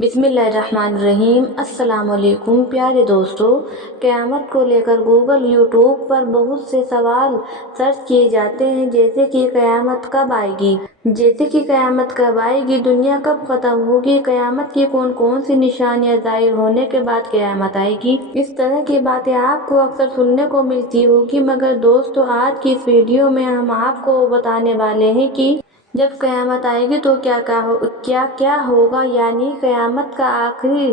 बिस्मिल्लाहिर्रहमानिर्रहीम। अस्सलाम वालेकुम प्यारे दोस्तों, क़यामत को लेकर गूगल यूट्यूब पर बहुत से सवाल सर्च किए जाते हैं, जैसे कि क़यामत कब आएगी, दुनिया कब ख़त्म होगी, क़यामत की कौन कौन सी निशानियाँ ज़ाहिर होने के बाद क़यामत आएगी। इस तरह की बातें आपको अक्सर सुनने को मिलती होगी, मगर दोस्तों आज की इस वीडियो में हम आपको बताने वाले हैं कि जब क़यामत आएगी तो क्या क्या होगा, यानी क़यामत का आखिरी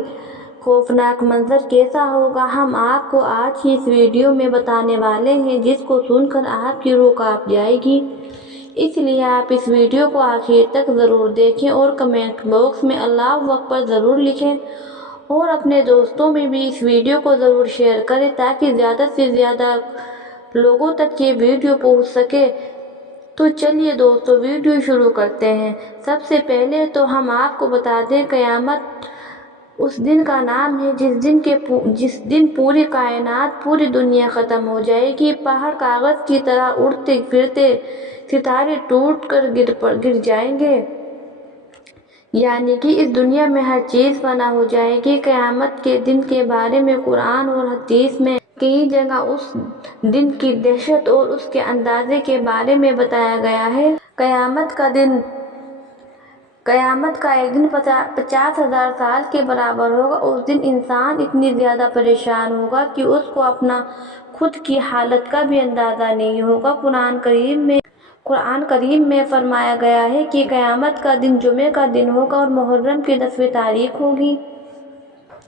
खौफनाक मंजर कैसा होगा। हम आपको आज की इस वीडियो में बताने वाले हैं, जिसको सुनकर आपकी रूह कांप जाएगी। इसलिए आप इस वीडियो को आखिर तक ज़रूर देखें और कमेंट बॉक्स में अल्लाहु अकबर ज़रूर लिखें और अपने दोस्तों में भी इस वीडियो को ज़रूर शेयर करें, ताकि ज़्यादा से ज़्यादा लोगों तक ये वीडियो पहुंच सके। तो चलिए दोस्तों वीडियो शुरू करते हैं। सबसे पहले तो हम आपको बता दें, क़यामत उस दिन का नाम है जिस दिन पूरी कायनात, पूरी दुनिया ख़त्म हो जाएगी। पहाड़ कागज़ की तरह उड़ते फिरते, सितारे टूट कर गिर जाएंगे, यानी कि इस दुनिया में हर चीज़ फना हो जाएगी। क़यामत के दिन के बारे में कुरान और हदीस में कई जगह उस दिन की दहशत और उसके अंदाजे के बारे में बताया गया है। क़यामत का एक दिन 50,000 साल के बराबर होगा। उस दिन इंसान इतनी ज़्यादा परेशान होगा कि उसको अपना खुद की हालत का भी अंदाज़ा नहीं होगा। कुरान करीम में फरमाया गया है कि क़यामत का दिन जुमे का दिन होगा और मुहर्रम की 10वीं तारीख होगी।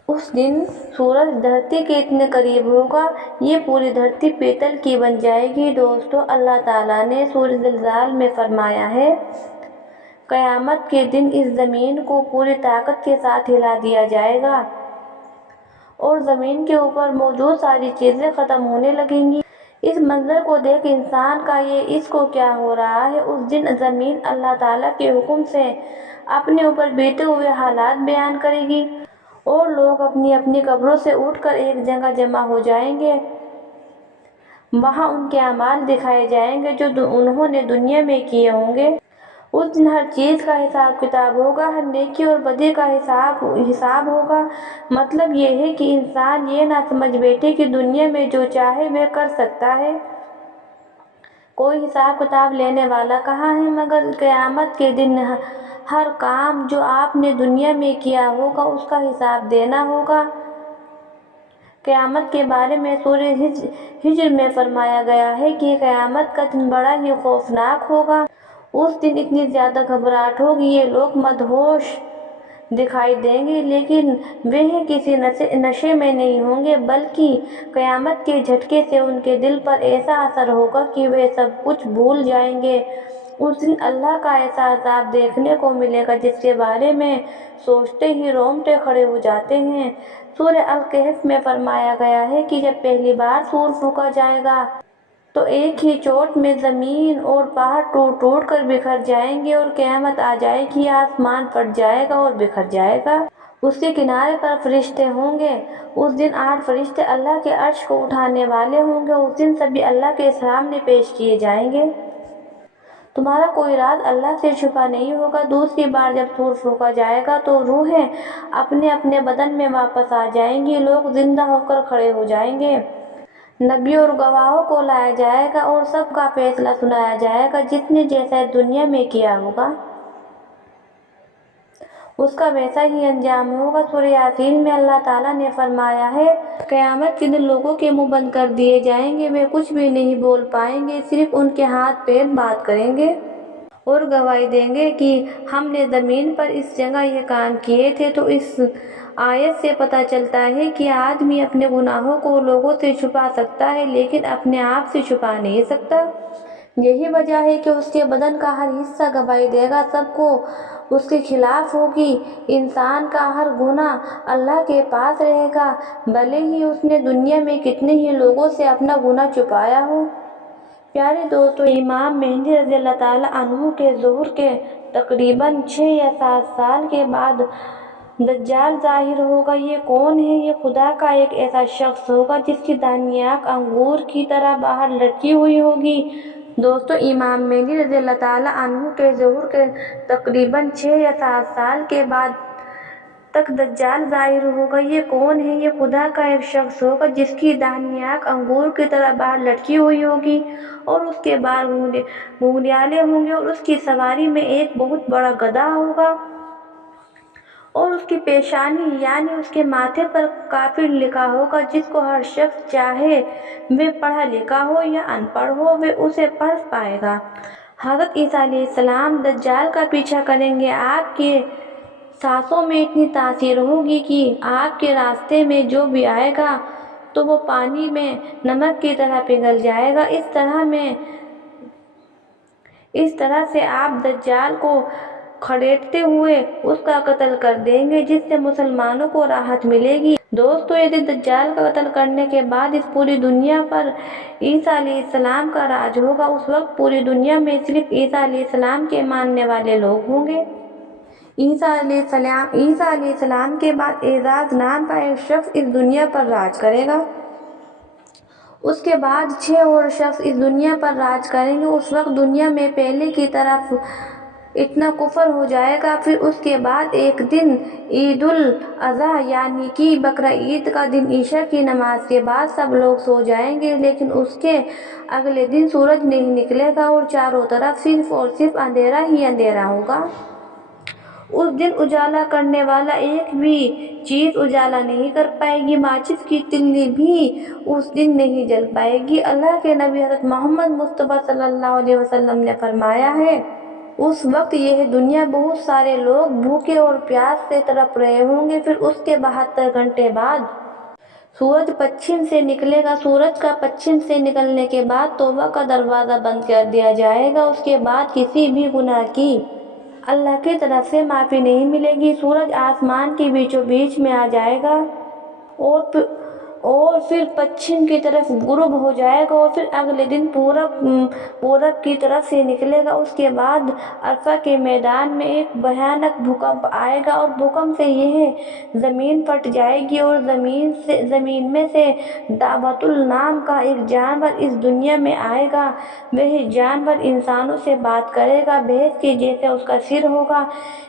उस दिन सूरज धरती के इतने करीब होगा, ये पूरी धरती पीतल की बन जाएगी। दोस्तों अल्लाह ताला ने सूरह ज़िलज़ाल में फरमाया है, क़यामत के दिन इस ज़मीन को पूरी ताकत के साथ हिला दिया जाएगा और ज़मीन के ऊपर मौजूद सारी चीज़ें ख़त्म होने लगेंगी। इस मंजर को देख इंसान का ये इसको क्या हो रहा है। उस दिन ज़मीन अल्लाह ताला के हुक्म से अपने ऊपर बीते हुए हालात बयान करेगी और लोग अपनी अपनी कब्रों से उठकर एक जगह जमा हो जाएंगे। वहाँ उनके अमाल दिखाए जाएंगे जो उन्होंने दुनिया में किए होंगे। उस दिन हर चीज़ का हिसाब किताब होगा, हर नेकी और बदी का हिसाब होगा। मतलब ये है कि इंसान ये ना समझ बैठे कि दुनिया में जो चाहे वह कर सकता है, कोई हिसाब किताब लेने वाला कहाँ है। मगर क़यामत के दिन हर काम जो आपने दुनिया में किया होगा उसका हिसाब देना होगा। क़यामत के बारे में सूरह हिज्र में फरमाया गया है कि क़यामत का दिन बड़ा ही खौफनाक होगा। उस दिन इतनी ज़्यादा घबराहट होगी, ये लोग मदहोश दिखाई देंगे, लेकिन वे किसी नशे में नहीं होंगे, बल्कि क़यामत के झटके से उनके दिल पर ऐसा असर होगा कि वे सब कुछ भूल जाएंगे। उस दिन अल्लाह का ऐसा अज़ाब देखने को मिलेगा जिसके बारे में सोचते ही रोंगटे खड़े हो जाते हैं। सूरह अल-कहफ में फरमाया गया है कि जब पहली बार सूर फूंका जाएगा तो एक ही चोट में ज़मीन और पहाड़ टूट टूट कर बिखर जाएंगे और क़यामत आ जाएगी, आसमान फट जाएगा और बिखर जाएगा। उसके किनारे पर फरिश्ते होंगे। उस दिन 8 फरिश्ते अल्लाह के अर्श को उठाने वाले होंगे। उस दिन सभी अल्लाह के सामने पेश किए जाएंगे। तुम्हारा कोई राज अल्लाह से छुपा नहीं होगा। दूसरी बार जब सूर फूंका जाएगा तो रूहें अपने अपने बदन में वापस आ जाएंगी। लोग जिंदा होकर खड़े हो जाएंगे। नबी और गवाहों को लाया जाएगा और सबका फैसला सुनाया जाएगा। जिसने जैसा दुनिया में किया होगा उसका वैसा ही अंजाम होगा। सूरह यासीन में अल्लाह ताला ने फरमाया है, क़यामत के दिन लोगों के मुंह बंद कर दिए जाएंगे, वे कुछ भी नहीं बोल पाएंगे, सिर्फ उनके हाथ पैर बात करेंगे और गवाही देंगे कि हमने ज़मीन पर इस जगह ये काम किए थे। तो इस आयत से पता चलता है कि आदमी अपने गुनाहों को लोगों से छुपा सकता है, लेकिन अपने आप से छुपा नहीं सकता। यही वजह है कि उसके बदन का हर हिस्सा गवाही देगा, सबको उसके खिलाफ होगी। इंसान का हर गुनाह अल्लाह के पास रहेगा, भले ही उसने दुनिया में कितने ही लोगों से अपना गुनाह छुपाया हो। प्यारे दोस्तों, इमाम मेहदी रज़ियल्लाहु ताला अन्हु के ज़ुहूर के तकरीबन 6 या 7 साल के बाद दज्जाल ज़ाहिर होगा। ये कौन है? ये खुदा का एक ऐसा शख्स होगा जिसकी दाहिनी आँख अंगूर की तरह बाहर लटकी हुई होगी। दोस्तों, इमाम मेहदी रज़ियल्लाहु ताला अन्हु के ज़ुहूर के तकरीबन 6 या 7 साल के बाद तक दज्जाल ज़ाहिर होगा। ये कौन है? ये खुदा का एक शख्स होगा जिसकी दाहिनी आँख अंगूर की तरह बाहर लटकी हुई होगी और उसके बाल घुंघराले होंगे और उसकी सवारी में एक बहुत बड़ा गधा होगा और उसकी पेशानी यानी उसके माथे पर काफिर लिखा होगा, जिसको हर शख्स चाहे वे पढ़ा लिखा हो या अनपढ़ हो वे उसे पढ़ पाएगा। हज़रत ईसा अलैहिस्सलाम दज्जाल का पीछा करेंगे। आपके सांसों में इतनी तासीर होगी कि आपके रास्ते में जो भी आएगा तो वो पानी में नमक की तरह पिघल जाएगा। इस तरह से आप दज्जाल को खड़ेटते हुए उसका कत्ल कर देंगे, जिससे मुसलमानों को राहत मिलेगी। दोस्तों, यदि दज्जाल का कत्ल करने के बाद इस पूरी दुनिया पर ईसा अलैहिस्सलाम का राज होगा, उस वक्त पूरी दुनिया में सिर्फ ईसा अलैहिस्सलाम के मानने वाले लोग होंगे। ईसा अलैहिस्सलाम के बाद एजाज नाम का एक शख्स इस दुनिया पर राज करेगा। उसके बाद 6 और शख्स इस दुनिया पर राज करेंगे। उस वक्त दुनिया में पहले की तरफ इतना कुफर हो जाएगा। फिर उसके बाद एक दिन ईद उल अज़हा यानी कि बकरा ईद का दिन ईशा की नमाज के बाद सब लोग सो जाएंगे, लेकिन उसके अगले दिन सूरज नहीं निकलेगा और चारों तरफ सिर्फ और सिर्फ अंधेरा ही अंधेरा होगा। उस दिन उजाला करने वाला एक भी चीज उजाला नहीं कर पाएगी। माचिस की तिल्ली भी उस दिन नहीं जल पाएगी। अल्लाह के नबी हज़रत मोहम्मद मुस्तफ़ा सल्लल्लाहु अलैहि वसल्लम ने फरमाया है, उस वक्त यह दुनिया बहुत सारे लोग भूखे और प्यास से तड़प रहे होंगे। फिर उसके 72 घंटे बाद सूरज पश्चिम से निकलेगा। सूरज का पश्चिम से निकलने के बाद तौबा का दरवाज़ा बंद कर दिया जाएगा। उसके बाद किसी भी गुनाह की अल्लाह की तरफ से माफ़ी नहीं मिलेगी। सूरज आसमान के बीचों बीच में आ जाएगा और फिर पश्चिम की तरफ गुरूब हो जाएगा और फिर अगले दिन पूरब की तरफ से निकलेगा। उसके बाद अरफा के मैदान में एक भयानक भूकंप आएगा और भूकंप से यह ज़मीन फट जाएगी और ज़मीन में से दाबतुल नाम का एक जानवर इस दुनिया में आएगा। वह जानवर इंसानों से बात करेगा। भैंस के जैसे उसका सिर होगा,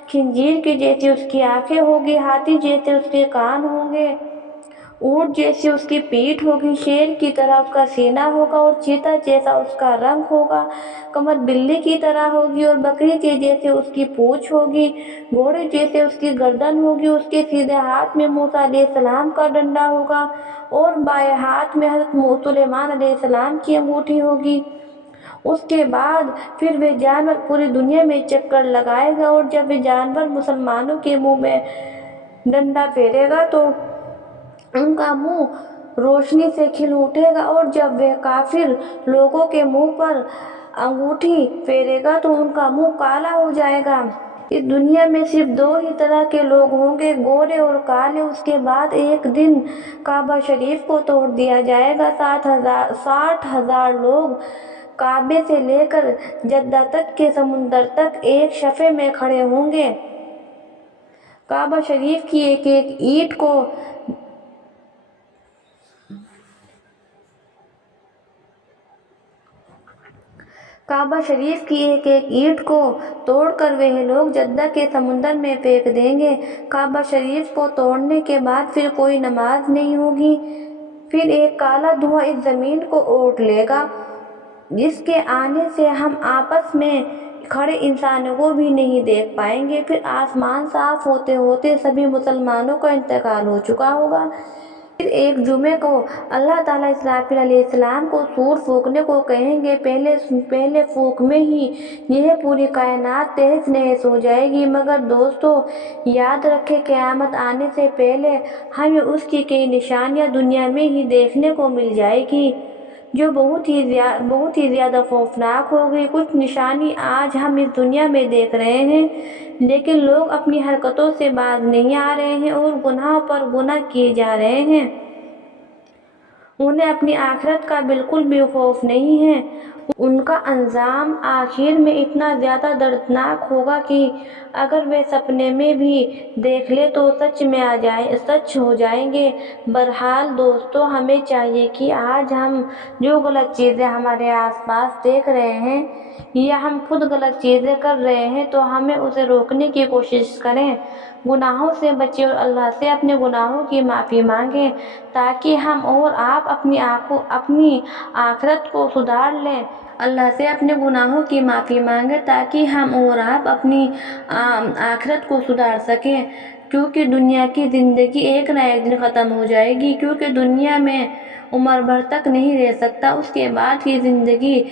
खंजीर की जैसी उसकी आंखें होगी, हाथी जैसे उसके कान होंगे, ऊंट जैसी उसकी पीठ होगी, शेर की तरह उसका सीना होगा और चीता जैसा उसका रंग होगा। कमर बिल्ली की तरह होगी और बकरी के जैसे उसकी पूंछ होगी, घोड़े जैसे उसकी गर्दन होगी। उसके सीधे हाथ में मूसा अलैहिस्सलाम का डंडा होगा और बाएं हाथ में हज़रत सुलेमान अलैहिस्सलाम की अंगूठी होगी। उसके बाद फिर वह जानवर पूरी दुनिया में चक्कर लगाएगा और जब वह जानवर मुसलमानों के मुंह में डंडा फेरेगा तो उनका मुंह रोशनी से खिल उठेगा और जब वह काफिर लोगों के मुंह पर अंगूठी फेरेगा तो उनका मुंह काला हो जाएगा। इस दुनिया में सिर्फ 2 ही तरह के लोग होंगे, गोरे और काले। उसके बाद एक दिन काबा शरीफ को तोड़ दिया जाएगा। 60,000 लोग काबे से लेकर जद्दा तक के समुंदर तक एक शफे में खड़े होंगे। काबा शरीफ की एक एक ईंट को तोड़कर वह लोग जद्दा के समुंदर में फेंक देंगे। काबा शरीफ को तोड़ने के बाद फिर कोई नमाज नहीं होगी। फिर एक काला धुआं इस ज़मीन को ओढ़ लेगा, जिसके आने से हम आपस में खड़े इंसानों को भी नहीं देख पाएंगे। फिर आसमान साफ होते होते सभी मुसलमानों का इंतकाल हो चुका होगा। फिर एक जुमे को अल्लाह ताला इसराफिल अलैहिस्सलाम को सूर फूंकने को कहेंगे। पहले फूंक में ही यह पूरी कायनात तहस नहस हो जाएगी। मगर दोस्तों, याद रखें, क़यामत आने से पहले हमें उसकी कई निशानियां दुनिया में ही देखने को मिल जाएगी, जो बहुत ही ज़्यादा खौफनाक होगी। कुछ निशानी आज हम इस दुनिया में देख रहे हैं, लेकिन लोग अपनी हरकतों से बाज नहीं आ रहे हैं और गुनाह पर गुनाह किए जा रहे हैं। उन्हें अपनी आखिरत का बिल्कुल भी खौफ नहीं है। ان کا انجام آخر میں اتنا زیادہ دردناک ہوگا کہ اگر وہ سپنے میں بھی دیکھ لے تو سچ ہو جائیں گے۔ بہرحال دوستو، ہمیں چاہیے کہ آج ہم جو غلط چیزیں ہمارے آس پاس دیکھ رہے ہیں یا ہم خود غلط چیزیں کر رہے ہیں تو ہمیں اسے روکنے کی کوشش کریں، گناہوں سے بچیں اور اللہ سے اپنے گناہوں کی معافی مانگیں تاکہ ہم اور آپ اپنی آخرت کو سدھار لیں۔ اللہ سے اپنے گناہوں کی معافی مانگیں تاکہ ہم اور آپ اپنی آخرت کو سدھار سکیں، کیونکہ دنیا کی زندگی ایک نہ ایک دن ختم ہو جائے گی، کیونکہ دنیا میں عمر بھر تک نہیں رہ سکتا، اس کے بعد کی زندگی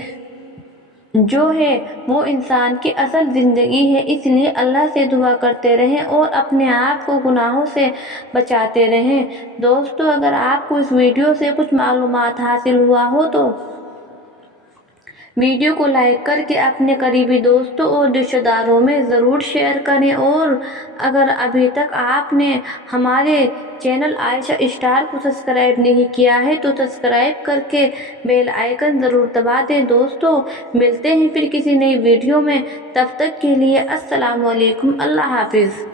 جو ہے وہ انسان کی اصل زندگی ہے۔ اس لیے اللہ سے دعا کرتے رہیں اور اپنے آپ کو گناہوں سے بچاتے رہیں۔ دوستو، اگر آپ کو اس ویڈیو سے کچھ معلومات حاصل ہوا ہو تو ویڈیو کو لائک کر کے اپنے قریبی دوستوں اور رشتہ داروں میں ضرور شیئر کریں، اور اگر ابھی تک آپ نے ہمارے چینل عائشہ اسٹار کو سبسکرائب نہیں کیا ہے تو سبسکرائب کر کے بیل آئیکن ضرور دبا دیں۔ دوستو، ملتے ہیں پھر کسی نئی ویڈیو میں، تب تک کے لیے السلام علیکم، اللہ حافظ۔